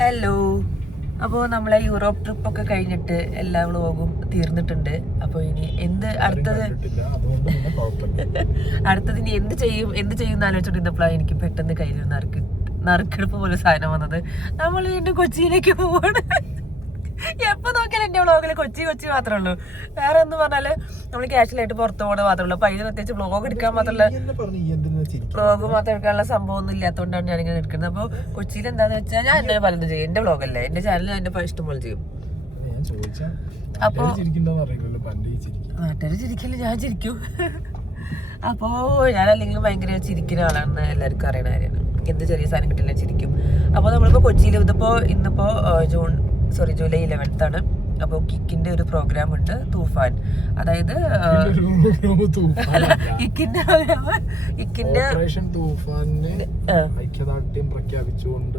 Hello. അപ്പോൾ നമ്മളെ Europe trip ഒക്കെ കഴിഞ്ഞിട്ട് എല്ലാ വ്ളോഗും തീർന്നിട്ടുണ്ട്. അപ്പോൾ ഇനി അടുത്തത് ഇനി എന്ത് ചെയ്യും എന്ന് ആലോചിച്ചോണ്ടിരുന്നപ്പോഴാണ് എനിക്ക് പെട്ടെന്ന് കയ്യിൽ നറുക്കെടുപ്പ് പോലെ സാധനം വന്നത്. നമ്മൾ വീണ്ടും കൊച്ചിയിലേക്ക് പോവാണ്. എപ്പോ നോക്കിയാലും എന്റെ വ്ളോഗില് കൊച്ചി മാത്രമേ ഉള്ളൂ. വേറെ എന്ന് പറഞ്ഞാല് നമ്മള് ക്യാഷ്വലായിട്ട് പുറത്തു പോകണ മാത്രമേ ഉള്ളൂ. അപ്പൊ അതിന് പ്രത്യേകിച്ച് വ്ളോഗ് എടുക്കാൻ മാത്രമല്ല, വ്ളോഗ് മാത്രം എടുക്കാനുള്ള സംഭവം ഒന്നും ഇല്ലാത്തതുകൊണ്ടാണ് ഞാനിങ്ങനെ എടുക്കുന്നത്. അപ്പൊ കൊച്ചിയിൽ എന്താന്ന് വെച്ചാൽ ഞാൻ എന്നെ പലതും ചെയ്യും. എന്റെ വ്ളോഗല്ലേ, എന്റെ ചാനൽ എന്റെ ഇഷ്ടം പോലെ ചെയ്യും. അപ്പൊ നാട്ടുകാര് ചിരിക്കില്ല, ഞാൻ ചിരിക്കും. അപ്പോ ഞാൻ അല്ലെങ്കിൽ ഭയങ്കര ചിരിക്കുന്ന ആളാണെന്ന് എല്ലാവർക്കും അറിയണ കാര്യമാണ്. എന്ത് ചെറിയ സാധനം കിട്ടില്ല ചിരിക്കും. അപ്പൊ നമ്മളിപ്പോ കൊച്ചിയിൽ ഇന്നിപ്പോ ജൂലൈ 11th ആണ്. അപ്പോൾ കിക്കിന്റെ ഒരു പ്രോഗ്രാം ഉണ്ട്, തൂഫാൻ. അതായത് കിക്കിന്റെ ഓപ്പറേഷൻ തൂഫാനിന് ഐക്യദാർഢ്യം പ്രഖ്യാപിച്ചുകൊണ്ട്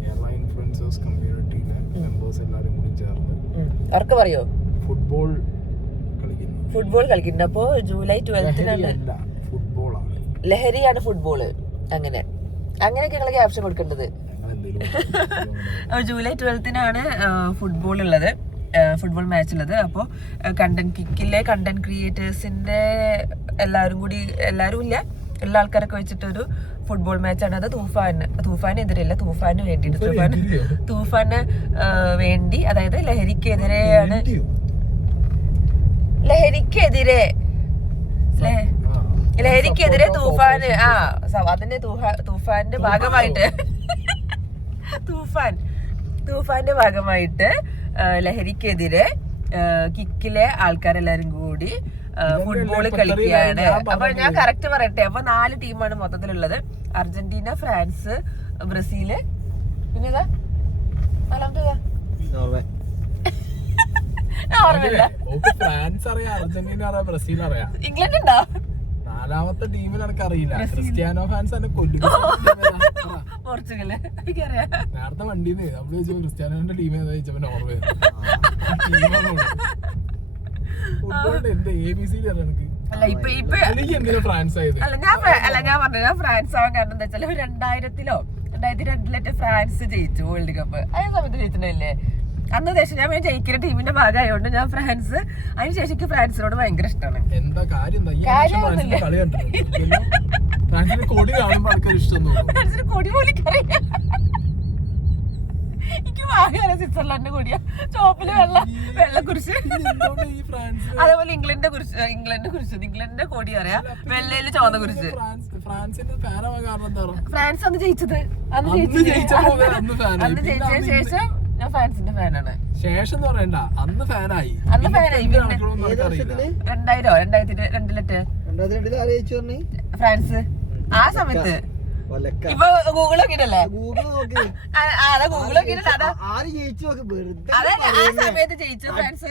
കേരള ഇൻഫ്ലുവൻസേഴ്സ് കമ്മ്യൂണിറ്റിയിലെ മെമ്പേഴ്സ് എല്ലാവരും കൂടി ചേർന്ന് അവർക്ക് പറയോ ഫുട്ബോൾ കളിക്കുന്നുണ്ട്. അപ്പോ ജൂലൈ 12th ലഹരിയാണ് ഫുട്ബോള്. അങ്ങനെയൊക്കെ ഞങ്ങൾ ക്യാപ്ഷൻ കൊടുക്കേണ്ടത്. ജൂലൈ 12th ഫുട്ബോൾ ഉള്ളത്, ഫുട്ബോൾ മാച്ച് ഉള്ളത്. അപ്പോൾ കിക്കിലെ കണ്ടന്റ് ക്രിയേറ്റേഴ്സിന്റെ എല്ലാവരും ഇല്ല, എല്ലാ ആൾക്കാരൊക്കെ വെച്ചിട്ടൊരു ഫുട്ബോൾ മാച്ചാണ്. അത് തൂഫാനെതിരെയല്ല, തൂഫാന് വേണ്ടിയിട്ട്, തൂഫാന് വേണ്ടി, അതായത് ലഹരിക്കെതിരെ തൂഫാന് അതിന്റെ തൂഫാന്റെ ഭാഗമായിട്ട് തൂഫാന്റെ ഭാഗമായിട്ട് ലഹരിക്കെതിരെ കിക്കിലെ ആൾക്കാരെല്ലാരും കൂടി ഫുട്ബോൾ കളിക്കുകയാണ്. അപ്പൊ ഞാൻ കറക്റ്റ് പറയട്ടെ. അപ്പൊ 4 ടീമാണ് മൊത്തത്തിലുള്ളത്. അർജന്റീന, ഫ്രാൻസ്, ബ്രസീല്, പിന്നെ ഇംഗ്ലണ്ട് ഉണ്ടോ? 4ാമത്തെ ടീമിൽ എനിക്ക് അറിയില്ല. Cristiano fans Portugal. നേരത്തെ വണ്ടിന്ന് നമ്മള് ചോദിച്ചു ക്രിസ്ത്യാനോന്റെ ടീം ഏതാ ചോദിച്ചപ്പോ നോർവേ. എന്ത് ABC എനിക്ക് ഫ്രാൻസ് ആയത്. ഞാൻ പറഞ്ഞു ഞാൻ ഫ്രാൻസ് ആവാൻ കാരണം എന്താ വെച്ചാൽ 2002 ഫ്രാൻസ് ജയിച്ചു വേൾഡ് കപ്പ്. അതേ സമയത്ത് ജയിച്ചിട്ടില്ലേ? അന്ന് ശേഷം ഞാൻ ജയിക്കുന്ന ടീമിന്റെ ഭാഗമായോണ്ട് ഞാൻ ഫ്രാൻസ്, അതിനുശേഷം എനിക്ക് ഫ്രാൻസിനോട് ഭയങ്കര ഇഷ്ടമാണ്. എന്താ ഫ്രാൻസിന് കൊടി പോലും എനിക്ക് വാങ്ങാൻ സ്വിറ്റ്സർലാൻഡിന്റെ കൊടിയാ, ചോപ്പില് വെള്ള കുരിശ്. അതേപോലെ ഇംഗ്ലണ്ടിന്റെ കൊടി അറിയാം, വെള്ളയില് ചുവന്ന കുരിശ്. ഫ്രാൻസ് അന്ന് ജയിച്ചത്, അന്ന് ജയിച്ചതിന് ശേഷം ഞാൻ ഫ്രാൻസിന്റെ ഫാനാണ്. ശേഷം പറയണ്ട, അന്ന് ഫാനായി. 2002 ഫ്രാൻസ്. ആ സമയത്ത് ഇപ്പൊ ഗൂഗിൾ നോക്കിട്ടല്ലേ, അതെ ഗൂഗിൾ നോക്കിട്ടല്ലേ, ആ സമയത്ത് ജയിച്ചു ഫ്രാൻസ്.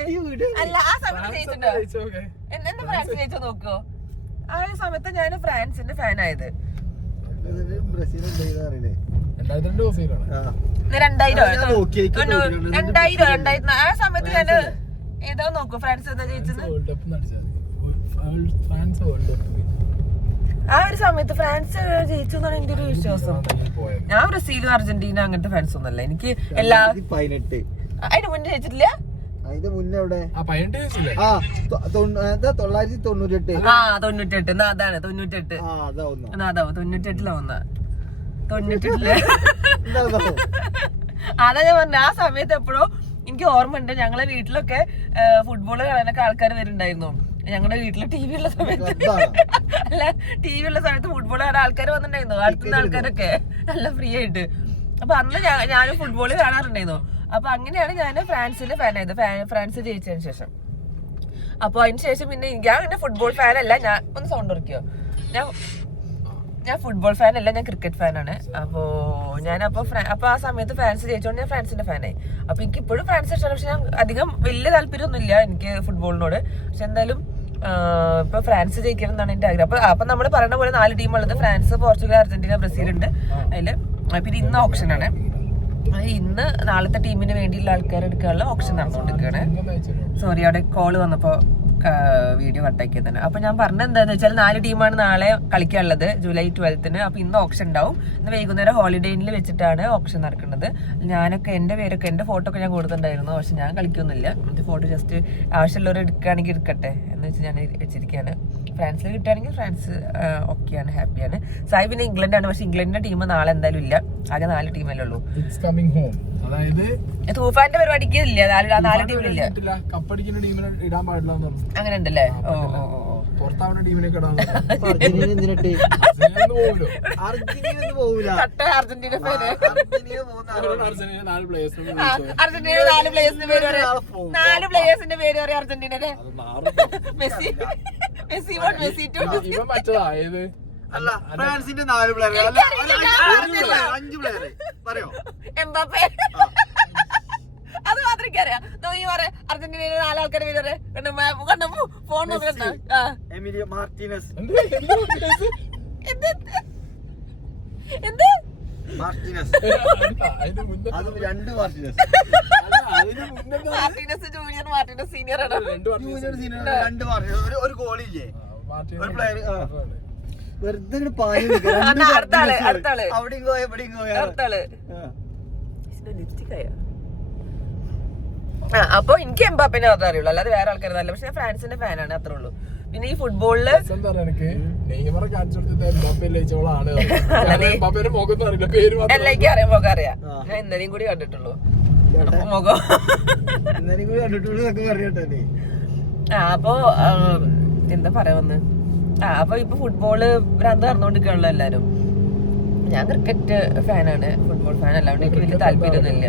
അല്ല, ആ സമയത്ത് ജയിച്ചിട്ടുണ്ടോ? എന്താ ഫ്രാൻസ് ജയിച്ചോ നോക്കോ? ആ സമയത്ത് ഞാൻ ഫ്രാൻസിന്റെ ഫാനായത്. 2000 ആ സമയത്ത് ഞാൻ ഏതോ നോക്കൂ ഫ്രാൻസ് എന്താ ജയിച്ചത്. ആ ഒരു സമയത്ത് ഫ്രാൻസ് ജയിച്ചു എന്നാണ് എന്റെ ഒരു വിശ്വാസം. ഞാൻ ബ്രസീലും അർജന്റീന അങ്ങനത്തെ ഫാൻസ് ഒന്നല്ല. എനിക്ക് എല്ലാ അതിന് മുന്നേ ജയിച്ചിട്ടില്ല. അതിന്റെ മുന്നേ എവിടെ? 98 അതാണ് 98. അതാവും 98 അതാ ഞാൻ പറഞ്ഞ. ആ സമയത്ത് എപ്പോഴോ എനിക്ക് ഓർമ്മ ഉണ്ട്, ഞങ്ങളെ വീട്ടിലൊക്കെ ഫുട്ബോൾ കാണാനൊക്കെ ആൾക്കാർ വരുന്നുണ്ടായിരുന്നു. ഞങ്ങളുടെ വീട്ടില് TV ഉള്ള സമയത്ത് ഫുട്ബോൾ കാണാൻ ആൾക്കാർ വന്നിട്ടുണ്ടായിരുന്നു, അടുത്തുനിന്ന് ആൾക്കാരൊക്കെ നല്ല ഫ്രീ ആയിട്ട്. അപ്പൊ അന്ന് ഞാനും ഫുട്ബോൾ കാണാറുണ്ടായിരുന്നു. അപ്പൊ അങ്ങനെയാണ് ഞാൻ ഫ്രാൻസിന്റെ ഫാനായത്, ഫ്രാൻസ് ജയിച്ചതിന് ശേഷം. അപ്പൊ അതിന് ശേഷം പിന്നെ ഞാൻ പിന്നെ ഫുട്ബോൾ ഫാനല്ല. ഞാൻ ഒന്ന് സൗണ്ട് ഉറക്കിയോ? ഞാൻ ഫുട്ബോൾ ഫാനല്ല, ഞാൻ ക്രിക്കറ്റ് ഫാനാണ്. അപ്പോ അപ്പൊ ആ സമയത്ത് ഫ്രാൻസ് ജയിച്ചോണ്ട് ഞാൻ ഫ്രാൻസിന്റെ ഫാനായി. അപ്പൊ എനിക്ക് ഇപ്പോഴും ഫ്രാൻസ് ഇഷ്ടമാണ്. പക്ഷെ ഞാൻ അധികം വലിയ താല്പര്യമൊന്നുമില്ല എനിക്ക് ഫുട്ബോളിനോട്. പക്ഷെ എന്തായാലും ഇപ്പൊ ഫ്രാൻസ് ജയിക്കണം എന്നാണ് എന്റെ ആഗ്രഹം. അപ്പൊ നമ്മൾ പറയുന്ന പോലെ 4 ടീമുള്ളത്, ഫ്രാൻസ്, പോർച്ചുഗൽ, അർജന്റീന, ബ്രസീൽ ഉണ്ട് അതില്. പിന്നെ ഇന്ന് ഓപ്ഷനാണ്. ഇന്ന് നാളത്തെ ടീമിന് വേണ്ടിയുള്ള ആൾക്കാർ എടുക്കാനുള്ള ഓപ്ഷൻ നടന്നുകൊണ്ടിരിക്കുകയാണ്. സോറി, അവിടെ കോള് വന്നപ്പോ വീഡിയോ കട്ടാക്കിയത് തന്നെ. അപ്പൊ ഞാൻ പറഞ്ഞത് എന്താന്ന് വെച്ചാൽ 4 ടീമാണ് നാളെ കളിക്കാനുള്ളത്, ജൂലൈ 12-ന്. അപ്പൊ ഇന്ന് ഓപ്ഷൻ ഉണ്ടാവും. ഇന്ന് വൈകുന്നേരം ഹോളിഡേ ഇന്നിൽ വെച്ചിട്ടാണ് ഓപ്ഷൻ നടക്കുന്നത്. ഞാനൊക്കെ എന്റെ ഫോട്ടോ ഒക്കെ ഞാൻ കൊടുത്തിട്ടുണ്ടായിരുന്നു. പക്ഷെ ഞാൻ കളിക്കൊന്നുമില്ല. എന്റെ ഫോട്ടോ ജസ്റ്റ് ആവശ്യമുള്ളവർ എടുക്കുകയാണെങ്കിൽ എടുക്കട്ടെ എന്ന് വെച്ച് ഞാൻ വെച്ചിരിക്കുകയാണ്. ഫ്രാൻസിൽ കിട്ടുകയാണെങ്കിൽ ഫ്രാൻസ് ഓക്കെയാണ്, ഹാപ്പിയാണ്. സായി പിന്നെ ഇംഗ്ലണ്ടാണ്. പക്ഷെ ഇംഗ്ലണ്ടിന്റെ ടീം നാളെ എന്തായാലും ഇല്ല. ആകെ 4 ടീമല്ലേ ഉള്ളൂ. തൂഫാന്റെ പരിപാടിക്ക് ഇല്ല, 4 ടീമിലില്ല. കപ്പടിക്കുന്ന ടീമിനെ ഇടാൻ പാടില്ല. അങ്ങനെ ഉണ്ടല്ലേ? പുറത്താവുന്ന ടീമിനെ അർജന്റീന അർജന്റീന 4 പ്ലേയേഴ്സിന്റെ പേര് പറയാം. 4 പ്ലേയേഴ്സിന്റെ പേര് പറയാം അർജന്റീനയുടെ. Messi, Messi 1, Messi 2. ഇവൻ മറ്റേതായത് അല്ല, ഫ്രാൻസിന്റെ 4 പ്ലെയർ, 5 പ്ലെയർ പറയോ? എംബാപ്പെ. അത് മാത്രം അറിയാം. അർജന്റീനയിലെ 4 ആൾക്കാരെ പേര് കണ്ടു ഫോൺ നോക്കണ്ട. Emilio Martinez. എന്ത് മാർട്ടിനസ്? അത് 2 Martinez. Martinez junior, Martinez senior ആണ്. Junior senior 2 Martinez. ഒരു ഗോളില്ലേ, ഒരു പ്ലെയർ വെറുതെ അടുത്താള് അവിടെയും പോയ എവിടെയും പോയ അടുത്താള്. അപ്പൊ എനിക്ക് എംബാപ്പിനെ മാത്രമേ അറിയുള്ളൂ, അല്ലാതെ വേറെ ആൾക്കാരല്ല. പക്ഷെ ഞാൻ ഫ്രാൻസിന്റെ ഫാനാണ്, അത്രേ ഉള്ളൂ. പിന്നെ ഈ ഫുട്ബോളില് എല്ലാവർക്കും അറിയാം, മുഖം അറിയാം. ഞാൻ ഇന്നലെയും കൂടി കണ്ടിട്ടുള്ളൂ മുഖം. അപ്പൊ എന്താ പറയാ വന്ന് അപ്പൊ ഇപ്പൊ ഫുട്ബോള് ഭ്രാന്ത് നടന്നുകൊണ്ടിരിക്കുകയാണല്ലോ എല്ലാരും. ഞാൻ ക്രിക്കറ്റ് ഫാനാണ്, ഫുട്ബോൾ ഫാൻ. അല്ലാണ്ട് എനിക്ക് വലിയ താല്പര്യമൊന്നുമില്ല.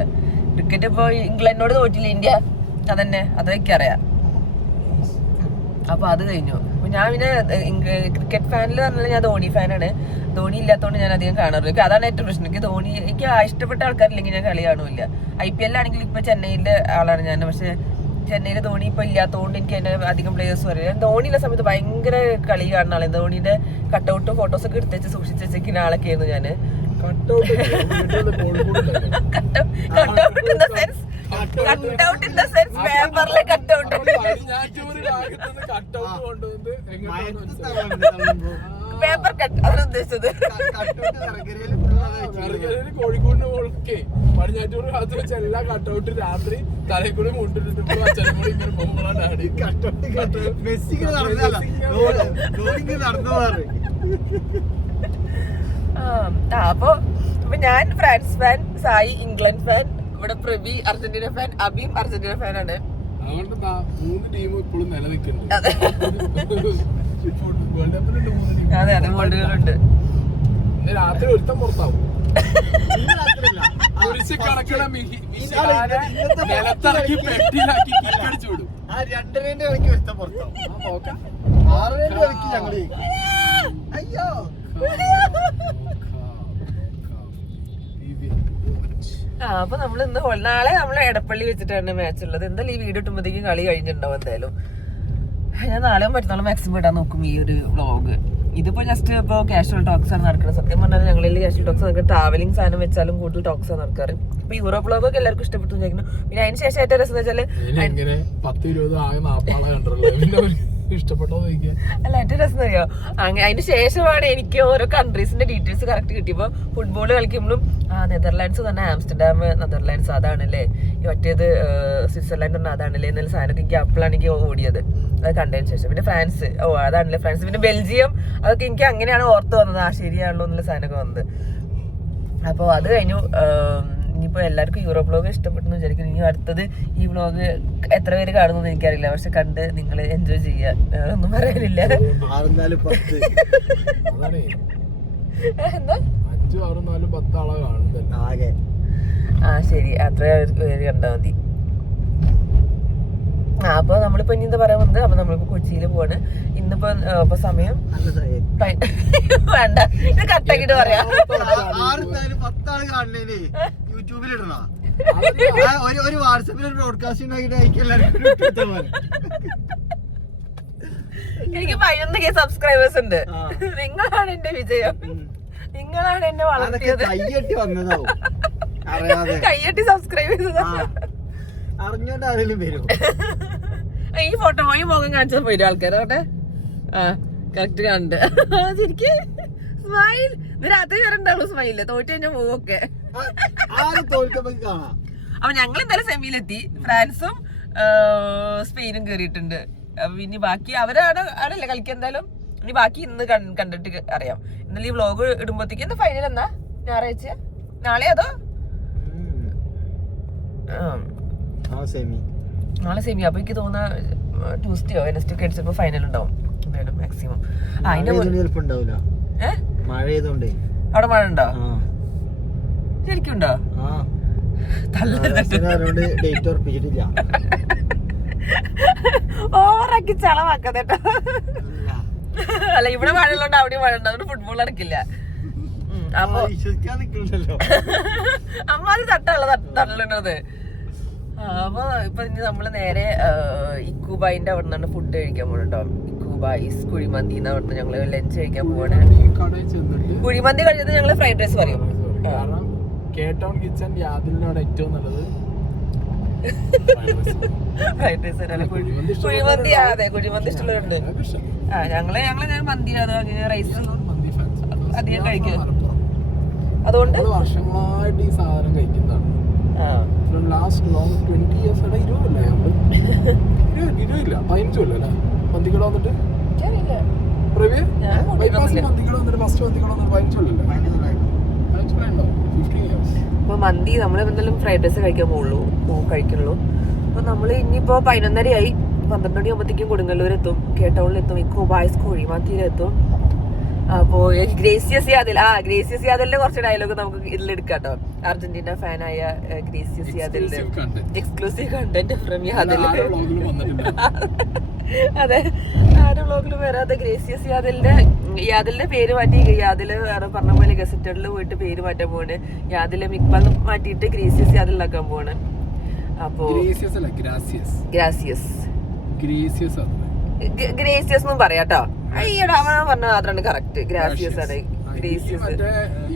ക്രിക്കറ്റ് ഇപ്പൊ ഇംഗ്ലണ്ടിനോട് തോറ്റില്ല ഇന്ത്യ, അതന്നെ, അതൊക്കെ അറിയാം. അപ്പൊ അത് കഴിഞ്ഞു. അപ്പൊ ഞാൻ പിന്നെ ക്രിക്കറ്റ് ഫാനിൽ പറഞ്ഞാൽ ഞാൻ ധോണി ഫാനാണ്. ധോണി ഇല്ലാത്തതുകൊണ്ട് ഞാൻ അധികം കാണാറില്ല. എനിക്ക് അതാണ് ഏറ്റവും പ്രശ്നം. എനിക്ക് ധോണി, എനിക്ക് ഇഷ്ടപ്പെട്ട ആൾക്കാരില്ലെങ്കിൽ ഞാൻ കളി കാണൂല്ല. IPL ആണെങ്കിൽ ഇപ്പൊ ചെന്നൈയിലെ ആളാണ് ഞാൻ. പക്ഷെ ചെന്നൈയിലെ ധോണി ഇപ്പൊ ഇല്ലാത്തതുകൊണ്ട് എനിക്ക് അതിന്റെ അധികം പ്ലേയേഴ്സ് പറയാം. ധോണിയുള്ള സമയത്ത് ഭയങ്കര കളി കാണുന്ന ആളാണ്. ധോണിന്റെ കട്ടൗട്ടും ഫോട്ടോസൊക്കെ എടുത്തേച്ച് സൂക്ഷിച്ച് വെച്ചിരിക്കുന്ന ആളൊക്കെയായിരുന്നു ഞാന്. കട്ടൗട്ട് പേപ്പറിലെ കട്ടൗട്ട്, പേപ്പർ കട്ട്, അതാണ് ഉദ്ദേശിച്ചത്. കോഴിക്കോടിന്റെ മോൾക്ക് പടിഞ്ഞാറ്റൂർ ഭാഗത്ത് വെച്ച എല്ലാ കട്ടൗട്ട് രാത്രി തലക്കൂടി മുണ്ടിട്ട് ഇങ്ങനെ പോകുമ്പോഴാണ് അപ്പൊ ഞാൻ France fan, Sai England fan, ഇവിടെ പ്രവി അർജന്റീന ഫാൻ, അബീം അർജന്റീന ഫാനാണ്. അതുകൊണ്ട് 3 ടീം ഇപ്പോഴും നിലനിൽക്കുന്നുണ്ട്. അതെ അതെ, വേൾഡുകളുണ്ട്. രാത്രി ഒരുത്തം പുറത്താവും. കണക്കണ നിലത്തിറക്കി പെട്ടിയിലാക്കി കിക്കടിച്ചു വിടും. 2:30 കളിക്ക് ഒരുത്തം പുറത്താവും. 6:30 കളിക്ക് ഞങ്ങള് അയ്യോ. അപ്പൊ നമ്മൾ ഇന്ന് നാളെ നമ്മള് എടപ്പള്ളി വെച്ചിട്ടാണ് മാച്ച് ഉള്ളത്. എന്തായാലും ഈ വീഡിയോ ഇട്ടുമ്പോഴത്തേക്കും കളി കഴിഞ്ഞിട്ടുണ്ടാവും. എന്തായാലും ഞാൻ നാളെ മറ്റന്നാളും മാക്സിമം ഇടാൻ നോക്കും ഈ ഒരു വ്ളോഗ്. ഇതിപ്പോ ജസ്റ്റ് ഇപ്പൊ കാഷ്വൽ ടോക്സ് ആണ് നടക്കുന്നത്. സത്യം പറഞ്ഞാൽ ഞങ്ങളിൽ കാഷ്വൽ ടോക്സ് നടക്കുന്നത് ട്രാവലിംഗ് സാധനം വെച്ചാലും കൂടുതൽ ടോക്സ് ആണ് നടക്കാറ്. ഇപ്പൊ യൂറോപ്പ് വ്ളോഗ് ഒക്കെ എല്ലാവർക്കും ഇഷ്ടപ്പെട്ടു വിചാരിക്കുന്നു. പിന്നെ അതിന് ശേഷം ഏറ്റവും രസം വെച്ചാല് 10-20 ആകെ 40 കണ്ടല്ലോ. ഇഷ്ടപ്പെട്ടോ അല്ല, ഏറ്റവും രസം അറിയോ, അതിന് ശേഷമാണ് എനിക്ക് ഓരോ കൺട്രീസിന്റെ ഡീറ്റെയിൽസ് കറക്റ്റ് കിട്ടിയപ്പോ. ഫുട്ബോൾ കളിക്കുമ്പോഴും നെതർലാൻഡ്സ് തന്നെ, ആംസ്റ്റർഡാം നെതർലാൻഡ്സ് അതാണല്ലേ, മറ്റേത് സ്വിറ്റ്സർലാൻഡ് പറഞ്ഞാൽ അതാണല്ലേ എന്നുള്ള സാധനമൊക്കെ എനിക്ക് അപ്പോഴാണ് എനിക്ക് ഓടിയത്. അത് കണ്ടതിന് ശേഷം പിന്നെ ഫ്രാൻസ്, അതാണല്ലേ ഫ്രാൻസ്, പിന്നെ ബെൽജിയം, അതൊക്കെ എനിക്ക് അങ്ങനെയാണ് ഓർത്ത് വന്നത്. ശരിയാണല്ലോ എന്നുള്ള സാധനമൊക്കെ വന്നത്. അപ്പോൾ അത് കഴിഞ്ഞു. ഇനിയിപ്പോൾ എല്ലാവർക്കും യൂറോപ്പ് വ്ളോഗ് ഇഷ്ടപ്പെട്ടെന്ന് വിചാരിക്കുന്നു. ഇനി അടുത്തത് ഈ വ്ളോഗ് എത്ര പേര് കാണുമെന്ന് എനിക്കറിയില്ല. പക്ഷെ കണ്ട് നിങ്ങൾ എൻജോയ് ചെയ്യുക, ഒന്നും പറയാനില്ല. എന്താ 5, 6, 4, 10 ആളെ കാണുന്നല്ലേ. ശരി, അത്ര പേര് കണ്ടാൽ മതി. അപ്പൊ നമ്മളിപ്പോ ഇനി എന്താ പറയാൻ വന്നത്, അപ്പൊ നമ്മളിപ്പോ കൊച്ചിയില് പോവാണ്. ഇന്നിപ്പോ ഇപ്പൊ സമയം വേണ്ട, ഇത് കട്ടാക്കിട്ട് പറയാം. 10 ആള് കാണണേന് യൂട്യൂബിൽ ഇടണ, ഒരു വാട്സാപ്പിൽ ബ്രോഡ്കാസ്റ്റ് ഉണ്ടാക്കിട്ട് എല്ലാവർക്കും. എനിക്ക് 11K സബ്സ്ക്രൈബേഴ്സ് ഉണ്ട്. നിങ്ങളാണ് എന്റെ വിജയം, നിങ്ങളാണ് എന്നെ വളർത്തിയത്. കൈയ്യട്ടി വന്നതാവും. കയ്യട്ടി സബ്സ്ക്രൈബ് ചെയ്തത്. അറിഞ്ഞോണ്ട് ആരെങ്കിലും വരും. ഈ ഫോട്ടോ ഈ മുഖം കാണിച്ചാൽ പോയിട്ട് ആൾക്കാരോട്ടെ. ആ കറക്റ്റ് കണ്ട് ശരിക്ക് സ്മൈൽ. ഇത് രാത്രി വരണ്ടാവുള്ളൂ സ്മൈല്. തോറ്റ് കഴിഞ്ഞാൽ പോവൊക്കെ. അപ്പൊ ഞങ്ങൾ എന്തായാലും സെമിയിലെത്തി. ഫ്രാൻസും സ്പെയിനും കേറിയിട്ടുണ്ട്. ഇനി ബാക്കി അവരല്ലേ കളിക്കാൻ. എന്തായാലും ഇനി ബാക്കി ഇന്ന് കണ്ടിട്ട് അറിയാം. ഇന്നലെ ഈ വ്ലോഗ് ഇടുമ്പോഴത്തേക്ക് എന്താ ഫൈനൽ എന്നാ? ഞായറാഴ്ച നാളെ അതോ നാളെ സെമി. അപ്പൊ എനിക്ക് തോന്നുന്ന ട്യൂസ്ഡേയോ വെനസ്ഡേ ഒക്കെ അടിച്ചപ്പോ ഫൈനൽ ഉണ്ടാവും എന്തായാലും മാക്സിമം. അവിടെ മഴ ഉണ്ടോ? ശരിക്കും ഉണ്ടോ? ഓവറാക്കി ചളവാക്കതേട്ടോ. അല്ല ഇവിടെ മഴ ഉള്ളതുകൊണ്ട് അവിടെ മഴ ഉണ്ട്. അതുകൊണ്ട് ഫുട്ബോൾ നടക്കില്ല. അപ്പൊ അമ്മ അത് തട്ടുള്ളത്. അപ്പൊ ഇപ്പൊ നമ്മള് നേരെ ഇക്കുബായിന്റെ അവിടെ നിന്നാണ് ഫുഡ് കഴിക്കാൻ പോകണട്ടോ. ഇക്കുബായിസ് കുഴിമന്തി അവിടെ ഞങ്ങള് ലഞ്ച് കഴിക്കാൻ പോവാണ്. കുഴിമന്തി കഴിഞ്ഞത് ഞങ്ങള് ഫ്രൈഡ് റൈസ് പറയും. കേട്ടോൺ കിച്ചൺ യാതിലിനോട് ഏറ്റവും നല്ലത് ഫ്രൈഡ് റൈസ്. കുഴിമന്തി. അതെ കുഴിമന്തി ഇഷ്ടമുള്ളവരുണ്ട്. ഞങ്ങള് മന്തി റൈസ് അധികം കഴിക്കും. അതുകൊണ്ട് വർഷങ്ങളായിട്ട് ഈ സാധനം കഴിക്കുന്നതാണ്. ലാസ്റ്റ് ലോങ് 20 years 20 ഇല്ല 15 അല്ലേ മന്തിക്കട വന്നിട്ട് ഇപ്പൊ മന്തി നമ്മൾ എന്തായാലും ഫ്രൈഡ് റൈസ് കഴിക്കാൻ കഴിക്കുള്ളൂ. അപ്പൊ നമ്മള് ഇനിയിപ്പോ 11:30 12 മണിയാകുമ്പോഴത്തേക്കും കൊടുങ്ങല്ലൂർ എത്തും, കേട്ടൗണിൽ എത്തും, ഇക്കോബായ്സ് കോഴിമാത്തിയിലെത്തും. അപ്പോ ഗ്രേസിയസ് യാദലിന്റെ കുറച്ച് ഡയലോഗ് നമുക്ക് ഇതിലെടുക്കാട്ടോ. അർജന്റീന ഫാനായ ഗ്രേസിയസ് യാദലിന്റെ എക്സ്ക്ലൂസീവ് കണ്ടന്റ് ഫ്രം യാദൽ. അതെ, ആരും വ്ളോഗിലും വരാതെ ഗ്രേസിയസ് യാദലിന്റെ പേര് മാറ്റി. യാദല് പറഞ്ഞ പോലെ ഗസറ്റഡിൽ പോയിട്ട് പേര് മാറ്റാൻ പോവാണ്. യാദല് മിക്ബാൽ മാറ്റിയിട്ട് ഗ്രേസിയസ് യാദലിലാക്കാൻ പോവാണ്. അപ്പോ ഗ്രേസിയസ് എന്നും പറയാട്ടോ. അയ്യടാ അവൻ പറഞ്ഞ മാത്രമാണ് കറക്റ്റ്. ഗ്രാസിയസ് ആണ്. ഗ്രേസിയസ്.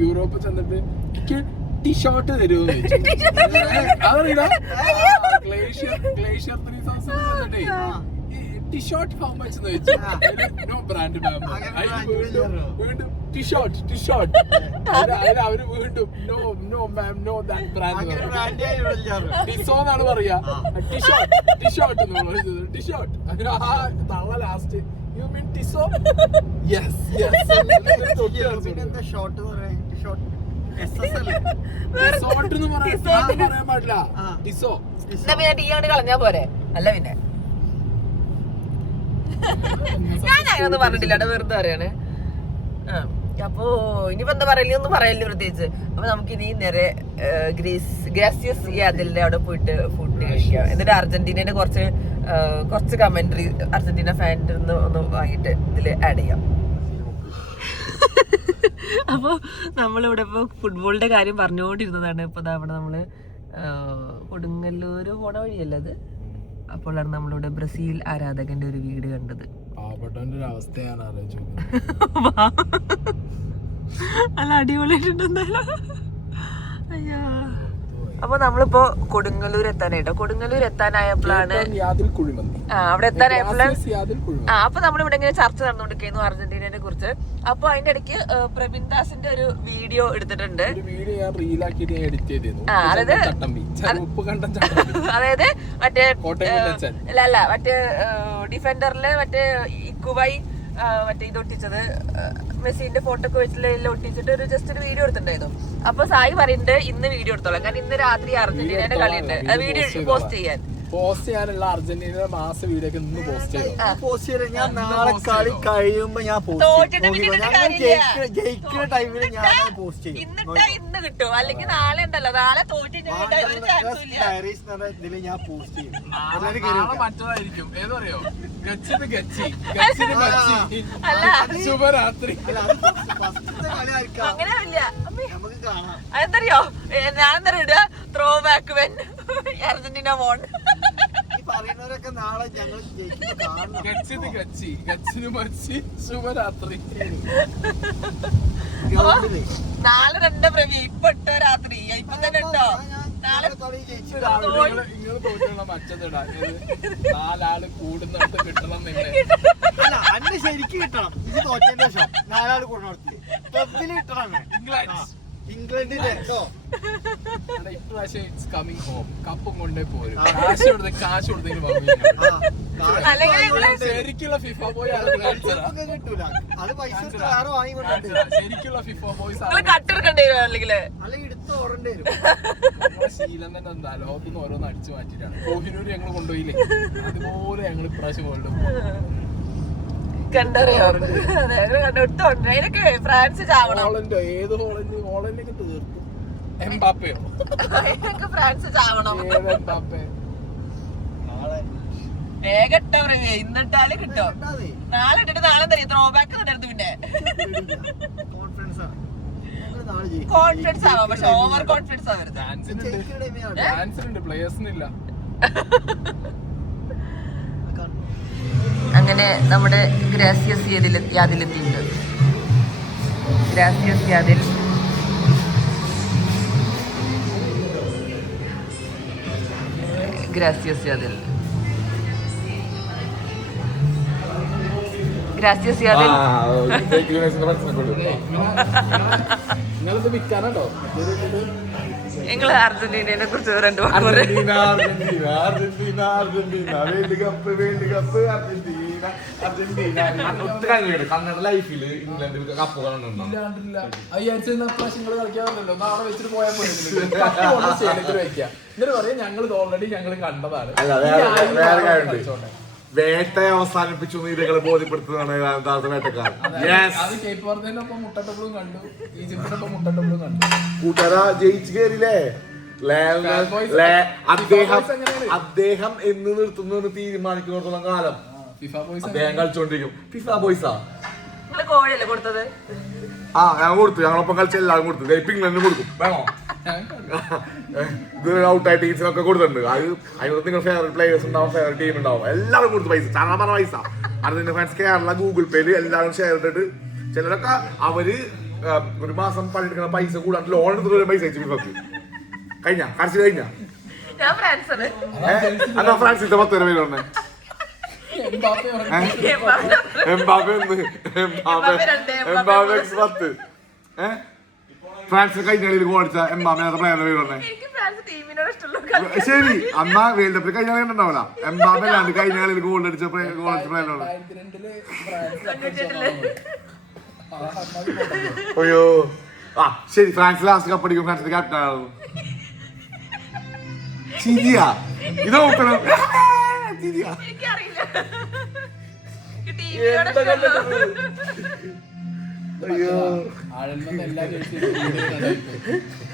യൂറോപ്പ് ചെന്നിട്ട് ടീഷർട്ട് തരുമോ ടീഷർട്ട് ഹൗ മച്ച് എന്ന് ചോദിച്ചു. നോ ബ്രാൻഡ് വീണ്ടും ടീഷർട്ട് അവര് വീണ്ടും no ma'am no that brand ടിസോ എന്നാണ് പറയാ. ടീഷർട്ട് ടീഷർട്ട് തള്ള ലാസ്റ്റ് യു മീൻ ടിസോ. യെസ് പറയാൻ പാടില്ല. ടിസോ പിന്നെ ടീ കൊണ്ട് കളഞ്ഞാ പോരെ. അല്ല പിന്നെ ഞാൻ അങ്ങനൊന്നും പറഞ്ഞിട്ടില്ല, വെറുതെ പറയാണ്. അപ്പോ ഇനിയിപ്പോ എന്താ പറയല്ലേ, ഒന്നും പറയല്ലേ പ്രത്യേകിച്ച്. അപ്പൊ നമുക്ക് ഇനി നേരെ ഗ്രാസിയസ് യാദലിന്റെ അവിടെ പോയിട്ട് ഫുഡ് കഴിക്കാം. എന്നിട്ട് അർജന്റീനയുടെ കുറച്ച് കമന്ററി അർജന്റീന ഫാൻ്റെ ഒന്ന് വാങ്ങിയിട്ട് ഇതില് ആഡ് ചെയ്യാം. അപ്പൊ നമ്മളിവിടെ ഇപ്പൊ ഫുട്ബോളിന്റെ കാര്യം പറഞ്ഞുകൊണ്ടിരുന്നതാണ്. ഇപ്പൊ അവിടെ നമ്മള് കൊടുങ്ങല്ലൂര് പോണ വഴിയല്ലത്. അപ്പോഴാണ് നമ്മളിവിടെ ബ്രസീൽ ആരാധകന്റെ ഒരു വീട് കണ്ടത്. അല്ല അടിപൊളിയായിട്ടുണ്ടെന്നാലോ. അയ്യോ, അപ്പൊ നമ്മളിപ്പോ കൊടുങ്ങല്ലൂർ എത്താനായിട്ടോ. കൊടുങ്ങല്ലൂർ എത്താനായപ്പോഴാണ് അവിടെ എത്താനായപ്പോഴാണ് അപ്പൊ നമ്മളിവിടെ ഇങ്ങനെ ചർച്ച നടന്നുകൊണ്ടിരിക്കുന്നു അർജന്റീനയെ കുറിച്ച്. അപ്പൊ അതിന്റെ ഇടയ്ക്ക് പ്രബിൻ ദാസിന്റെ ഒരു വീഡിയോ എടുത്തിട്ടുണ്ട്. അതായത് മറ്റേ മറ്റേ ഡിഫൻഡറില് മറ്റേ ഇക്കുബായി മറ്റേ ഇത് ഒട്ടിച്ചത് മെസ്സിന്റെ ഫോട്ടോ ഒക്കെ വെച്ചിട്ട് ഒട്ടിച്ചിട്ട് ഒരു ജസ്റ്റ് ഒരു വീഡിയോ എടുത്തിട്ടുണ്ടായിരുന്നു. അപ്പൊ സായി പറയുന്നുണ്ട് ഇന്ന് വീഡിയോ എടുത്തോളാം, കാരണം ഇന്ന് രാത്രി അർജന്റീനയുടെ കളിയുണ്ട്. വീഡിയോ പോസ്റ്റ് ചെയ്യാനുള്ള അർജന്റീനയുടെ മാസ വീഡിയോ ഒക്കെ ഇന്ന് പോസ്റ്റ് ചെയ്യും. ഞാൻ നാളെ കളി കഴിയുമ്പോ ഞാൻ ജയിക്കുന്ന ടൈമില് ഞാൻ പോസ്റ്റ് ചെയ്യും. ഇന്ന് കിട്ടും, അല്ലെങ്കിൽ നാളെ ഉണ്ടല്ലോ. നാളെ തോറ്റ് ഇതില് ഞാൻ പോസ്റ്റ് ചെയ്യും. മറ്റതായിരിക്കും ഏതറിയോ, ശുഭരാത്രി. അങ്ങനെയല്ല, അതെന്തറിയോ ഞാനെന്താ ഇടുക, throw back when Argentina won. പറയുന്നവരൊക്കെ നാളെ ഞങ്ങൾ ശുഭരാത്രി. നാളെ 2 പ്രവി ഇപ്പൊ 8 രാത്രി ഇപ്പൊ തന്നെ ഉണ്ടോ. നിങ്ങൾ തോറ്റുള്ള മച്ചത്തിടാ 4 ആള് കൂടുന്നിടത്ത് കിട്ടണം അല്ല അന്നെ ശരിക്കും കിട്ടണം. ഇത് തോറ്റതിന്റെ ശേഷം 4 ആള് കൂടുന്നിടത്ത് ക്ലബില് കിട്ടണം. ഇംഗ്ലണ്ടിന്റെ ഇപ്രാവശ്യം ഇറ്റ്സ് കമ്മിങ് ഹോം. കപ്പും കൊണ്ടേ പോരും. കാശ് കൊടുത്തതിന് ശരിക്കുള്ള ഫിഫ ബോയ് കിട്ടൂല. അത് പൈസ വേറെ വാങ്ങിക്കൊണ്ടു. ശരിക്കുള്ള ഫിഫ ബോയ്സ് അല്ലെങ്കിൽ എടുത്ത് ഓടേണ്ടി വരും. ശീലം തന്നെ എന്താ ലോകത്തുനിന്ന് ഓരോന്ന് അടിച്ചു മാറ്റിട്ടാണ്. കോഹിനൂർ ഞങ്ങൾ കൊണ്ടുപോയില്ലേ, അതുപോലെ ഞങ്ങൾ ഇപ്രാവശ്യം വേൾഡ് കപ്പ് ഫ്രാൻസ് ചാവണം. ഹോളൻഡോ ഏത് ഹോളൻഡൊക്കെ തീർത്തു. എംബാപ്പയോ ഫ്രാൻസ് ചാവണം. ഏത് എംബാപ്പേ? വേഗം ഇന്നിട്ടാല് കിട്ടും. നാളെ ഇട്ടിട്ട് നാളെ തരും. ത്രോ ബാക്ക് തരരുത്. പിന്നെ കോൺഫിഡൻസ് ആവാം, പക്ഷെ ഓവർ കോൺഫിഡൻസ് ആവരുത്. ഡാൻസിനുണ്ട്, പ്ലേയേഴ്സിനില്ല. അങ്ങനെ നമ്മുടെ ഗ്രാസിയസ് യാദിലെത്തിയിട്ടുണ്ട്. ഗ്രാസിയസ് യാദിൽ ഗ്രാസിയസ് യാദിൽ ഗ്രാസിയസ് യാദിൽ നിങ്ങളിത് വിൽക്കാനോ? നിങ്ങള് അർജന്റീനയെ കുറിച്ച് 2 വാക്ക് കന്നഡ ലൈഫില് ഇംഗ്ലണ്ടിൽ കപ്പ് കാണുന്നുണ്ടോ? കളിക്കാറുണ്ടല്ലോ, നാളെ വെച്ചിട്ട് പോയാൽ വെക്കാം. എന്നിട്ട് പറയാം ഞങ്ങൾ ഓൾറെഡി ഞങ്ങൾ കണ്ടതാണ്. വേട്ട അവസാനിപ്പിച്ചു നീലകളെ ബോധ്യപ്പെടുത്തുന്നതാണ് വേട്ടക്കാരൻ. മുട്ടട്ടപ്പോഴും കണ്ടു, ഈജിപ്തിനൊപ്പം മുട്ടട്ടപ്പോഴും കണ്ടു. കൂട്ടുകാരാ ജയിച്ചു കയറിയില്ലേ? അദ്ദേഹം എന്ന് നിർത്തുന്നു തീരുമാനിക്കുന്നിടത്തോളം കാലം അദ്ദേഹം കളിച്ചോണ്ടിരിക്കും. ഫിഫ ബോയ്സാ കൊടുത്തത്. ഞാൻ കൊടുത്തു. ഞങ്ങളൊപ്പം കളിച്ച എല്ലാവരും കൊടുത്തു. ഇപ്പൊ ഇംഗ്ലണ്ടിന് കൊടുക്കും. വേണോ? ഇത് ഔട്ടായ ടീംസിനൊക്കെ കൊടുത്തിട്ടുണ്ട്. അത് അതിനകത്ത് നിങ്ങൾ ഫേവറേറ്റ് പ്ലേയേഴ്സ് ഉണ്ടാവും, ഫേവറേറ്റ് ടീം ഉണ്ടാവും. എല്ലാവരും കൊടുത്തു പൈസ. ചാണ പറഞ്ഞ പൈസ അർജന്റീന ഫാൻസ് കേരള ഗൂഗിൾ പേയില് എല്ലാവരും ഷെയർ ഇട്ടിട്ട് ചിലരൊക്കെ അവര് ഒരു മാസം പണിയെടുക്കുന്ന പൈസ കൂടാണ്ട് ലോൺ എടുത്തിട്ട് പൈസ അയച്ചു. ഫിഫക്ക് കഴിഞ്ഞ കരച്ചിൽ കഴിഞ്ഞ എന്നാ ഫ്രാൻസിന്റെ 10 പേര് പറഞ്ഞേ. എംബാപ്പെ 10. ഫ്രാൻസിന് കഴിഞ്ഞ കളിയിൽ ഗോൾ അടിച്ച എംബാപ്പെ പ്ലെയറിന്റെ പേര് പറഞ്ഞേ. ശരി, അന്നാ വേൾഡ് കപ്പിൽ കഴിഞ്ഞ കളി ഉണ്ടാവില്ല. എംബാപ്പെ അല്ലാണ്ട് കഴിഞ്ഞ കളിയിൽ ഗോൾ അടിച്ച പ്ലെയറിനോട്. അയ്യോ ശരി, ഫ്രാൻസ് ലാസ്റ്റ് കപ്പ് അടിക്കും. ഫ്രാൻസിന്റെ ക്യാപ്റ്റൻ ആയിരുന്നു. ശരിയാ, ഇത് നോക്കണം. അയ്യോ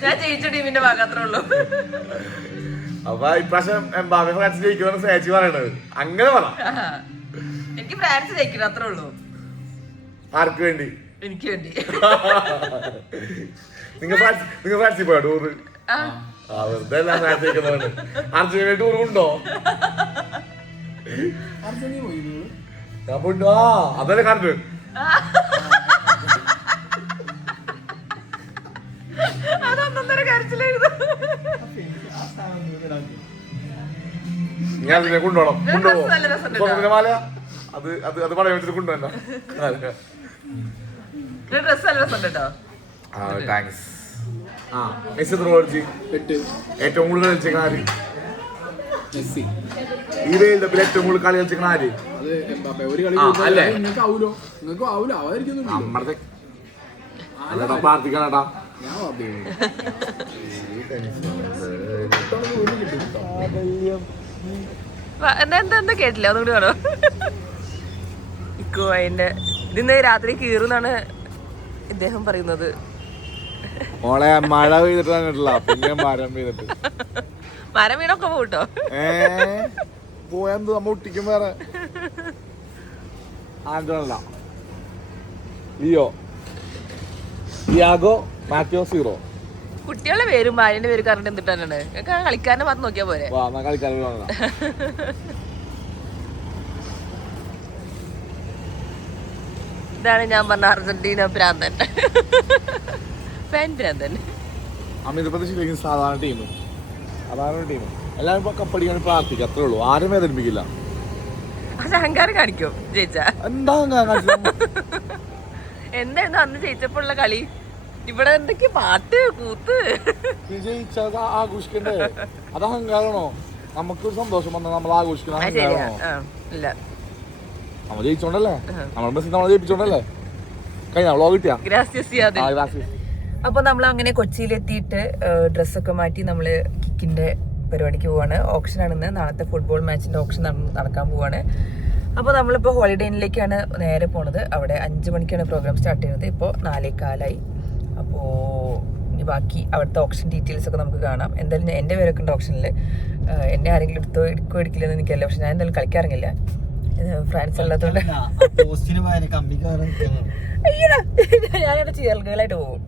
ഞാൻ ജയിച്ച ടീമിന്റെ ഭാഗത്രേ ഉള്ളൂ. അപ്പൊ ഇപ്രാവശ്യം എംബാപ്പെ ഫ്രാൻസ് ജയിക്കുമെന്ന് സേച്ചി പറയണത്. അങ്ങനെ പറ. എനിക്ക് ഫ്രാൻസ് ജയിക്കണം, അത്രേ ഉള്ളൂ. ആർക്ക് വേണ്ടി? എനിക്ക് വേണ്ടി. നിങ്ങൾ ഫ്രാൻസിൽ പോയോ ടൂറ്? വെറുതെ എല്ലാം ഫ്രാൻസ് ജയിക്കുന്നതാണ്. അർജന്റീന ടൂർ ഉണ്ടോ? ഞാൻ പോയിട്ടോ. അതല്ലേ കണ്ടു. അതൊന്നൊന്നര കരച്ചിലായിരുന്നു. ഞാൻ അതിനെ കൊണ്ടുപോകണം. കൊണ്ടുപോകും മാല. അത് പറയാൻ വെച്ചിട്ട് കൊണ്ടുപോകണ്ട. ഡ്രസ് നല്ല രസമുണ്ട് കേട്ടോ. താങ്ക്സ്. മെസ്സി ഏറ്റവും കൂടുതൽ കളിച്ചിരിക്കുന്ന ആര്? ഈ വേൾഡ് കപ്പിൽ ഏറ്റവും കൂടുതൽ കളി കളിച്ചിരിക്കുന്ന ആര്? നമ്മുടെ പ്രാർത്ഥിക്കണേട്ടാ. എന്താ കേട്ടില്ല, ഒന്നുകൂടി കാണോ? ഇക്കോ അതിന്റെ ഇതിന്ന് രാത്രി കീറുന്നാണ് ഇദ്ദേഹം പറയുന്നത്. മോളെ മഴ പെയ്തിട്ടാണ് കേട്ടില്ല, പിന്നെ മരം പെയ്തിട്ട് മരം വീണൊക്കെ പോട്ടോ. പോയെന്ത് നമ്മ ഒട്ടിക്കും. വേറെ ആൻഡ്രോണല്ല, ലിയോ, ഡിയാഗോ, മാത്യോ, 0. കുട്ടികളുടെ പേരും ഭാര്യന്റെ പേര് കറണ്ട് എന്തിട്ടാണ് കളിക്കാരനെ മാത്രം നോക്കിയാ പോരെ. കളിക്കാൻ ഇതാണ് ഞാൻ പറഞ്ഞ അർജന്റീന ഭ്രാന്തൻ. ഫാൻ ഭ്രാന്തൻ. അമിത പ്രദേശിലേക്ക് സാധാരണ ടീം അതാണ് ടീം. എല്ലാവരും ഇപ്പൊ കപ്പടിക്കാൻ പ്രാർത്ഥിക്കും, അത്രേ ഉള്ളൂ. ആരും വേദനിപ്പിക്കില്ല. പക്ഷെ അഹങ്കാരം കാണിക്കും ജയിച്ച. എന്താ എന്തായിരുന്നു അന്ന് ജയിച്ചപ്പോ ഉള്ള കളി? ഇവിടെ എന്തൊക്കെ പാട്ട് കൂത്ത്. ജയിച്ച ആഘോഷിക്കണ്ടേ? അത് അഹങ്കാരമാണോ? നമുക്കൊരു സന്തോഷം വന്നാൽ നമ്മൾ ആഘോഷിക്കണം. ഇല്ല, നമ്മൾ ജയിച്ചോണ്ടല്ലേ, നമ്മൾ മെസ്സി നമ്മളെ ജയിപ്പിച്ചോണ്ടല്ലേ. കഴിഞ്ഞ വ്ളോഗ് കിട്ടിയാ? അപ്പൊ നമ്മൾ അങ്ങനെ കൊച്ചിയിലെത്തിയിട്ട് ഡ്രസ്സൊക്കെ മാറ്റി നമ്മള് കിക്കിന്റെ പരിപാടിക്ക് പോവാണ്. ഓപ്ഷനാണിന്ന്. നാളത്തെ ഫുട്ബോൾ മാച്ചിന്റെ ഓപ്ഷൻ നടക്കാൻ പോവാണ്. അപ്പോൾ നമ്മളിപ്പോൾ ഹോളിഡേ ഇന്നിലേക്കാണ് നേരെ പോണത്. അവിടെ 5 മണിക്കാണ് പ്രോഗ്രാം സ്റ്റാർട്ട് ചെയ്യുന്നത്. ഇപ്പോൾ 4:15. അപ്പോൾ ഇനി ബാക്കി അവിടുത്തെ ഓപ്ഷൻ ഡീറ്റെയിൽസ് ഒക്കെ നമുക്ക് കാണാം. എന്തായാലും എൻ്റെ പേരൊക്കെ ഉണ്ട് ഓപ്ഷനിൽ. എന്നെ ആരെങ്കിലും എടുക്കോ എടുക്കില്ലെന്ന് എനിക്കല്ല. പക്ഷെ ഞാൻ എന്തായാലും കളിക്കാറില്ല, ഫ്രാൻസ് അല്ലാത്തതുകൊണ്ട്. അയ്യടാ, ഞാനവിടെ ചിയർകളായിട്ട് പോകും.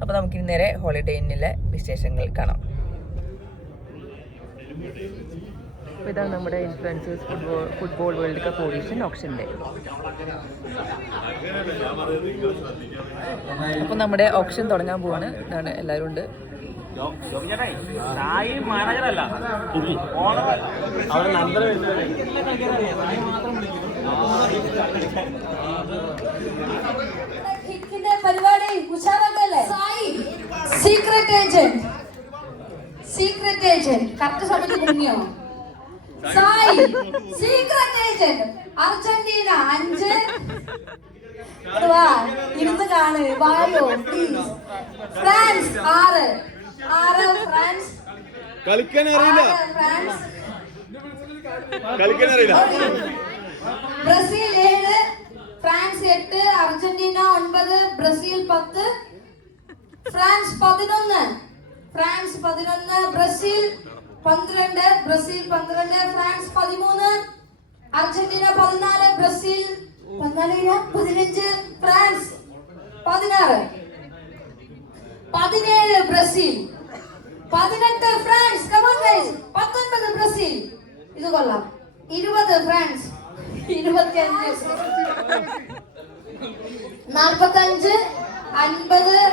അപ്പോൾ നമുക്കിനി നേരെ ഹോളിഡേ ഇന്നിലെ വിശേഷങ്ങൾ കാണാം. അപ്പോൾ ഇതാണ് നമ്മുടെ influencers football world cup audition ഓപ്ഷൻ്റെ. അപ്പോൾ നമ്മുടെ ഓപ്ഷൻ തുടങ്ങാൻ പോവാണ്. ഇതാണ് എല്ലാവരും ഉണ്ട്. പരിപാടി ഉഷാറാക്കല്ലേ? സീക്രട്ട് ഏജന്റ് കറക്റ്റ് സമയത്ത് കുങ്ങിയോ? Sai secret agent Argentina 5. ഇരുന്ന് കാണ്, വായോ പ്ലീസ്. ഫ്രാൻസ് 6 ഫ്രാൻസ് കളിക്കാൻ അറിയില്ല. Brazil 7, France 8, Argentina 9, Brazil 10, France 11, Brazil 12, France 13, Argentina 14, Brazil 15, France 16, 17 Brazil, 18 France, come on guys, 19 Brazil, ഇത് കൊള്ളാം, 20 ഫ്രാൻസ്, 25, 45, 50,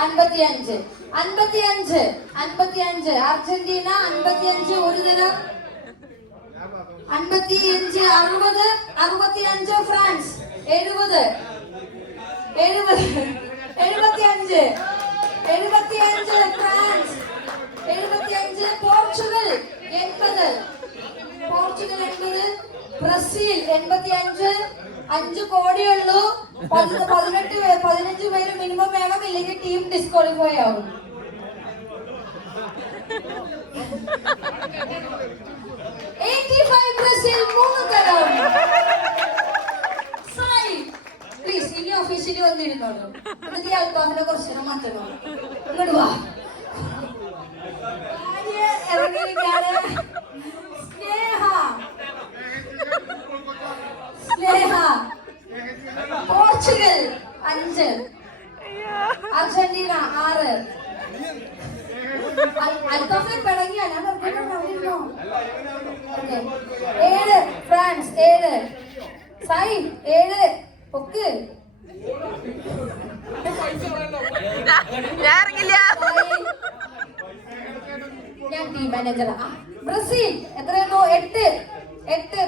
55, 55, അർജന്റീന 55 ഒരു തരം, 55, 60, 65 ഫ്രാൻസ്, 70, 75, 75 ഫ്രാൻസ്, 75 പോർച്ചുഗൽ, 80, ബ്രസീൽ 85, 5 കോടിയുള്ളൂ, 15 പേര് മിനിമം വേണം, ഇല്ലെങ്കിൽ ടീം ഡിസ്ക്വാളിഫൈ ആവും. 85 ബ്രസീൽ 3 തരം. സായി പ്ലീസ് ഇനി ഒഫീഷ്യലി വന്നിരുന്നോളൂ. എന്നിട്ട് ഈ അൽത്താഫിനെ കുറച്ചു മാറ്റണോ? ഇങ്ങോട്ട് വാ. ഇറങ്ങിയിരിക്കാണ് സ്നേഹ പോർച്ചുഗൽ 5, അർജന്റീന 6. അൽത്താഫിനെ പിടങ്ങിയാ ഞാൻ 7 ഫ്രാൻസ് 7. സായി 7 പൊക്ക്. ഞാൻ ടീം മാനേജറാ. ബ്രസീൽ എത്രയായിരുന്നു? 8,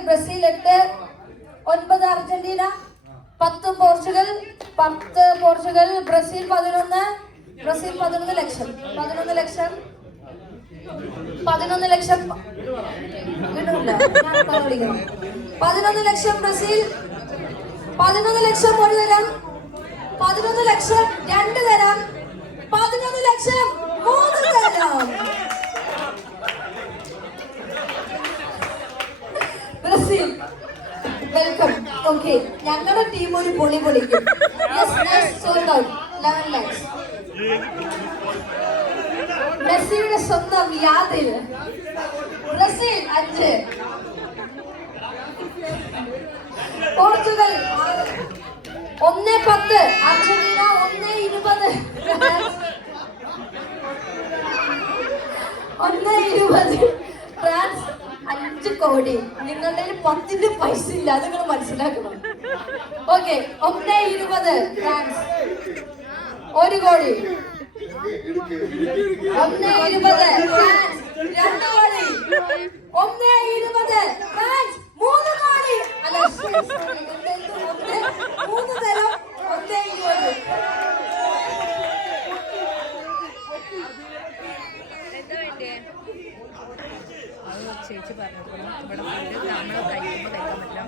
ബ്രസീൽ 8, 9 അർജന്റീന, 10 പോർച്ചുഗൽ, ബ്രസീൽ 11, 11 ലക്ഷം, 11 ലക്ഷം ബ്രസീൽ, 11 ലക്ഷം ഒരു തരം, 11 ലക്ഷം 2 തരം, 11 ലക്ഷം 3 തരം. Brazil welcome. ഓക്കെ, ഞങ്ങളുടെ ടീം ഒരു പൊളി പൊളിക്കും. Sold out 11 lakhs. മെസ്സിയുടെ സ്വന്തം യാതിൽ ബ്രസീൽ 5, പോർച്ചുഗൽ 1.10, അർജന്റീന 1.20, 1.20, ഫ്രാൻസ് 5 കോടി. നിങ്ങളുടെ 10ന്റെ പൈസ ഇല്ല, അത് നിങ്ങൾ മനസ്സിലാക്കണം. ഓക്കെ, 1.20 ഫ്രാൻസ്, 1 കോടി, 1.20 ഫ്രാൻസ്, മൂന്ന് തരം 1.20. ചേച്ചി പറഞ്ഞപ്പോൾ ഇവിടെ നമ്മൾ കഴിക്കുമ്പോൾ കഴിക്കാൻ പറ്റില്ല.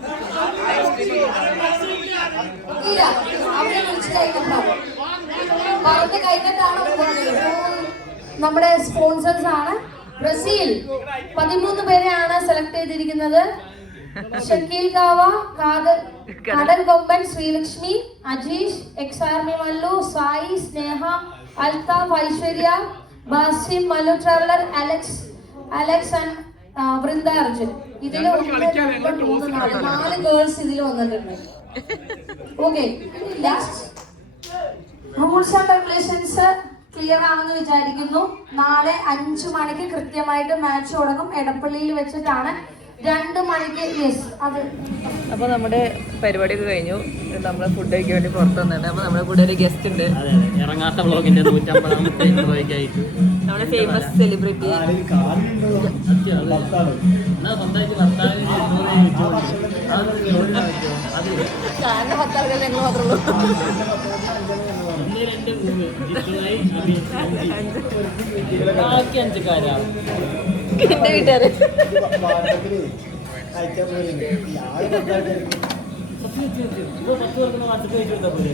ഇല്ല, അവരെ വിളിച്ച് കഴിക്കുന്നുണ്ടാവും. പറഞ്ഞ് കഴിഞ്ഞിട്ടാണ് നമ്മുടെ സ്പോൺസേഴ്സ് ആണ്. ബ്രസീൽ 13 പേരെയാണ് സെലക്ട് ചെയ്തിരിക്കുന്നത്. Shakeel Kava, Kadal Komban, Sreelakshmi, Ajeesh, ex army Mallu, Sai, Sneha, Althaf, Aishwarya, Basim, Mallu traveller, Alex and Vrinda Arjun. ഇതിൽ 4 ഗേൾസ് ഇതിൽ വന്നിട്ടുണ്ട്. Okay, rules and regulations clear ആണെന്ന് വിചാരിക്കുന്നു. നാളെ 5 മണിക്ക് കൃത്യമായിട്ട് മാച്ച് തുടങ്ങും. എടപ്പള്ളിയിൽ വെച്ചിട്ടാണ്. 2 മണിക്ക് യെസ് അത്. അപ്പോൾ നമ്മുടെ പരിപാടിയൊക്കെ കഴിഞ്ഞു. നമ്മൾ ഫുഡ് കഴിക്കാൻ വേണ്ടി പുറത്ത് വന്നിട്ടുണ്ട്. അപ്പോൾ നമ്മുടെ കൂടെ ഒരു ഗസ്റ്റ് ഉണ്ട്. ഇറങ്ങാത്ത വ്ളോഗിന്റെ 150ാമത്തെ ആയിട്ട് നമ്മുടെ ഫേമസ് സെലിബ്രിറ്റി. കാരണം 10 ആൾക്കാർ ഞങ്ങൾ മാത്രമേ ബാക്കി 5 കാരാ എന്റെ വീട്ടുകാര്. വാട്സപ്പ് അയച്ചു കൊടുത്താൽ പോലെ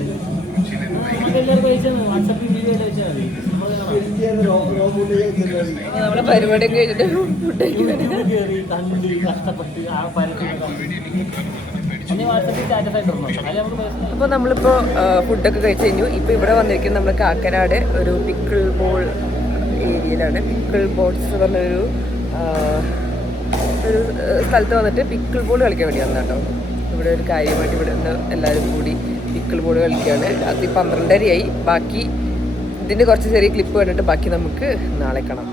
എല്ലാവർക്കും അയച്ചാൽ വാട്സപ്പിൽ വീഡിയോ അയച്ചാൽ മതി. നമ്മുടെ പരിപാടി കഴിഞ്ഞിട്ട് ഫുഡ് കയറി കണ്ട് കഷ്ടപ്പെട്ട് ആ വാട്സപ്പിൽ സ്റ്റാറ്റസ് ആയിട്ട് വന്നു. അതിൽ നമുക്ക് അപ്പോൾ നമ്മളിപ്പോൾ ഫുഡൊക്കെ കഴിച്ച് കഴിഞ്ഞു. ഇപ്പോൾ ഇവിടെ വന്നിരിക്കുന്നത് നമ്മൾ കാക്കനാട് ഒരു പിക്കിൾ ബോൾ ഏരിയയിലാണ്. പിക്കിൾ ബോൾസ് പറഞ്ഞൊരു ഒരു സ്ഥലത്ത് വന്നിട്ട് പിക്കിൾ ബോൾ കളിക്കാൻ വേണ്ടി വന്ന കേട്ടോ. ഇവിടെ ഒരു കാര്യമായിട്ട് ഇവിടെ നിന്ന് എല്ലാവരും കൂടി പിക്കിൾ ബോൾ കളിക്കുകയാണ്. രാത്രി 12:30ആയി. ബാക്കി ഇതിൻ്റെ കുറച്ച് ചെറിയ ക്ലിപ്പ് കണ്ടിട്ട് ബാക്കി നമുക്ക് നാളെ കാണാം.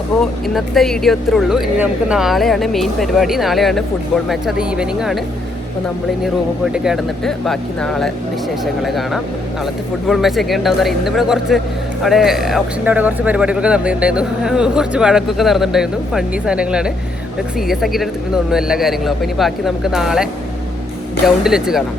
അപ്പോൾ ഇന്നത്തെ വീഡിയോ ഇത്രേ ഉള്ളൂ. ഇനി നമുക്ക് നാളെയാണ് മെയിൻ പരിപാടി. നാളെയാണ് ഫുട്ബോൾ മാച്ച്. അത് ഈവനിങ് ആണ്. അപ്പോൾ നമ്മളിനി റൂമിൽ പോയിട്ട് കിടന്നിട്ട് ബാക്കി നാളെ വിശേഷങ്ങൾ കാണാം. നാളത്തെ ഫുട്ബോൾ മാച്ചൊക്കെ ഉണ്ടാവുന്ന പറയാം. ഇന്നിവിടെ കുറച്ച് അവിടെ ഓപ്ഷൻ്റെ അവിടെ കുറച്ച് പരിപാടികളൊക്കെ നടന്നിട്ടുണ്ടായിരുന്നു. കുറച്ച് വഴക്കൊക്കെ നടന്നിട്ടുണ്ടായിരുന്നു. ഫണ്ണി സാധനങ്ങളാണ്. അതൊക്കെ സീരിയസ് ആക്കിയിട്ട് എടുത്തിട്ട് തോന്നുന്നു എല്ലാ കാര്യങ്ങളും. അപ്പോൾ ഇനി ബാക്കി നമുക്ക് നാളെ ഗ്രൗണ്ടിൽ വെച്ച് കാണാം.